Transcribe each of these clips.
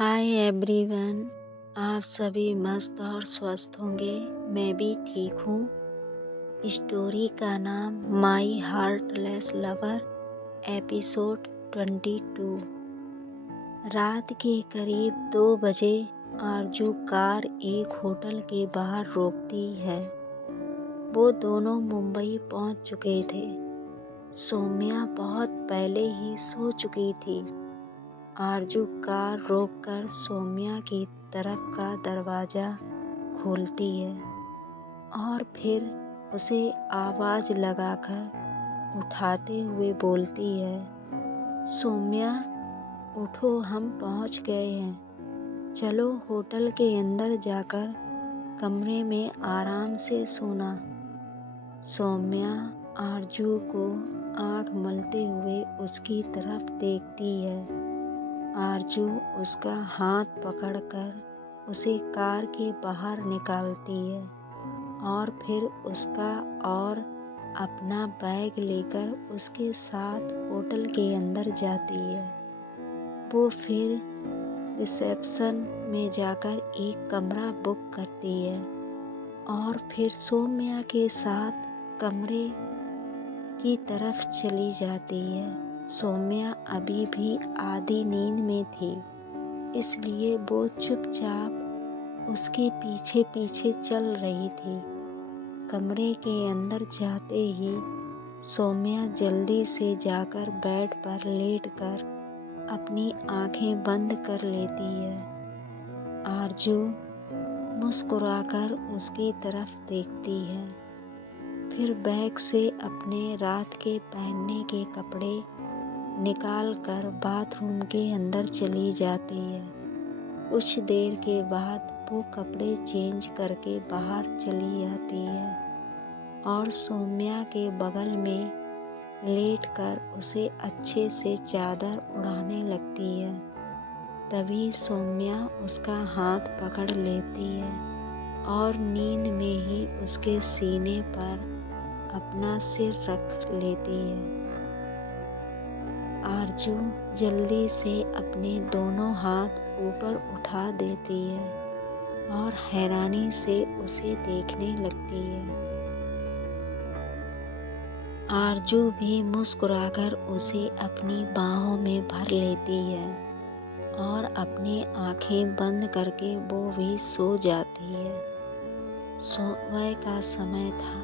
Hi everyone. आप सभी मस्त और स्वस्थ होंगे। मैं भी ठीक हूँ। स्टोरी का नाम माई हार्टलेस लवर, एपिसोड 22। रात के करीब 2 बजे आरजू कार एक होटल के बाहर रोकती है। वो दोनों मुंबई पहुँच चुके थे। सौम्या बहुत पहले ही सो चुकी थी। आरजू कार रोककर सौम्या की तरफ का दरवाज़ा खोलती है और फिर उसे आवाज़ लगाकर उठाते हुए बोलती है, सौम्या उठो, हम पहुंच गए हैं। चलो होटल के अंदर जाकर कमरे में आराम से सोना। सौम्या आरजू को आँख मलते हुए उसकी तरफ देखती है। आरजू उसका हाथ पकड़कर उसे कार के बाहर निकालती है और फिर उसका और अपना बैग लेकर उसके साथ होटल के अंदर जाती है। वो फिर रिसेप्शन में जाकर एक कमरा बुक करती है और फिर सौम्या के साथ कमरे की तरफ चली जाती है। सौम्या अभी भी आधी नींद में थी, इसलिए वो चुपचाप उसके पीछे पीछे चल रही थी। कमरे के अंदर जाते ही सौम्या जल्दी से जाकर बेड पर लेटकर अपनी आंखें बंद कर लेती है। आरजू मुस्कुराकर उसकी तरफ देखती है, फिर बैग से अपने रात के पहनने के कपड़े निकाल कर बाथरूम के अंदर चली जाती है। कुछ देर के बाद वो कपड़े चेंज करके बाहर चली आती है और सौम्या के बगल में लेटकर उसे अच्छे से चादर उड़ाने लगती है। तभी सौम्या उसका हाथ पकड़ लेती है और नींद में ही उसके सीने पर अपना सिर रख लेती है। आरजू जल्दी से अपने दोनों हाथ ऊपर उठा देती है और हैरानी से उसे देखने लगती है। आरजू भी मुस्कुराकर उसे अपनी बाहों में भर लेती है और अपनी आंखें बंद करके वो भी सो जाती है। सुबह का समय था।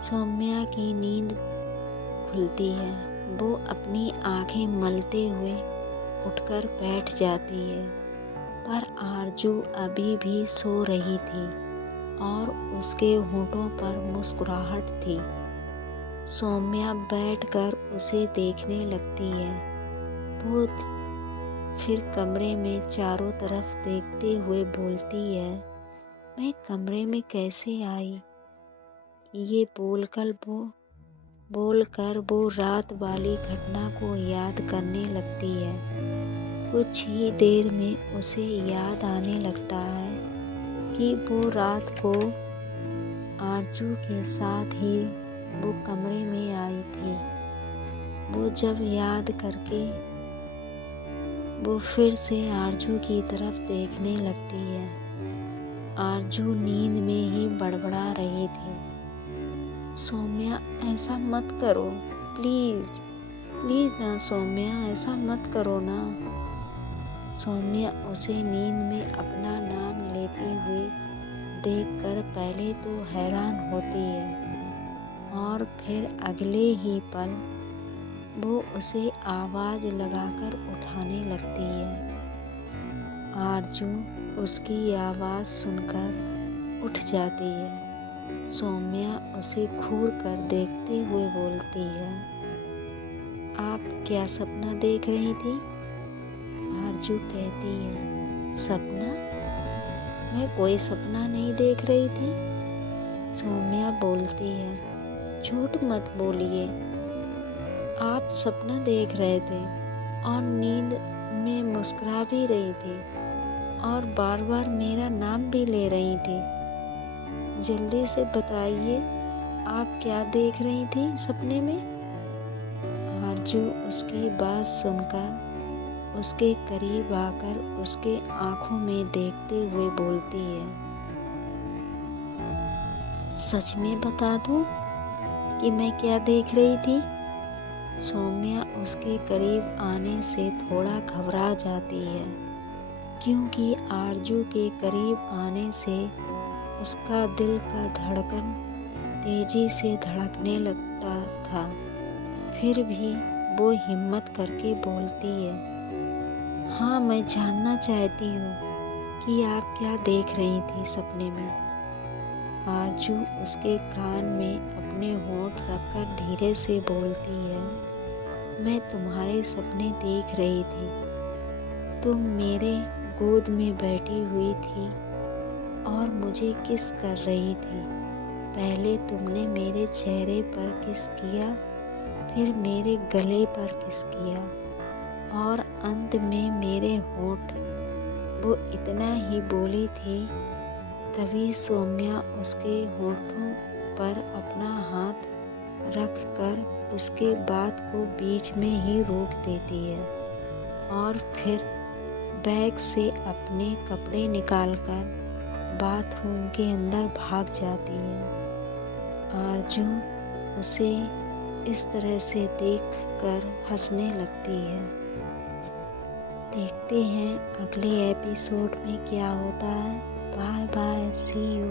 सौम्या की नींद खुलती है। वो अपनी आंखें मलते हुए उठकर बैठ जाती है, पर आरजू अभी भी सो रही थी और उसके होठों पर मुस्कुराहट थी। सौम्या बैठकर उसे देखने लगती है। वो फिर कमरे में चारों तरफ देखते हुए बोलती है, मैं कमरे में कैसे आई? ये बोलकर वो रात वाली घटना को याद करने लगती है। कुछ ही देर में उसे याद आने लगता है कि वो रात को आरजू के साथ ही वो कमरे में आई थी। वो जब याद करके वो फिर से आरजू की तरफ देखने लगती है। आरजू नींद में ही बड़बड़ा रही थी, सौम्या ऐसा मत करो, प्लीज़ प्लीज़ ना सौम्या, ऐसा मत करो ना। सौम्या उसे नींद में अपना नाम लेते हुए देखकर पहले तो हैरान होती है और फिर अगले ही पल वो उसे आवाज़ लगाकर उठाने लगती है। आरजू उसकी आवाज़ सुनकर उठ जाती है। सौम्या उसे घूर कर देखते हुए बोलती है, आप क्या सपना देख रही थी? आरजू कहती है, सपना? मैं कोई सपना नहीं देख रही थी। सौम्या बोलती है, झूठ मत बोलिए, आप सपना देख रहे थे और नींद में मुस्कुरा भी रही थी और बार बार मेरा नाम भी ले रही थी। जल्दी से बताइए, आप क्या देख रही थी सपने में? आरजू उसकी बात सुनकर उसके करीब आकर उसके आंखों में देखते हुए बोलती है, सच में बता दूं कि मैं क्या देख रही थी? सौम्या उसके करीब आने से थोड़ा घबरा जाती है, क्योंकि आरजू के करीब आने से उसका दिल का धड़कन तेजी से धड़कने लगता था। फिर भी वो हिम्मत करके बोलती है, हाँ, मैं जानना चाहती हूँ कि आप क्या देख रही थी सपने में। आरजू उसके कान में अपने होंठ रखकर धीरे से बोलती है, मैं तुम्हारे सपने देख रही थी। तुम मेरे गोद में बैठी हुई थी और मुझे किस कर रही थी। पहले तुमने मेरे चेहरे पर किस किया, फिर मेरे गले पर किस किया और अंत में मेरे होंठ। वो इतना ही बोली थी, तभी सौम्या उसके होंठों पर अपना हाथ रखकर उसके बात को बीच में ही रोक देती है और फिर बैग से अपने कपड़े निकालकर बाथरूम के अंदर भाग जाती है। आरजू उसे इस तरह से देखकर हंसने लगती है। देखते हैं अगले एपिसोड में क्या होता है। Bye bye, see you.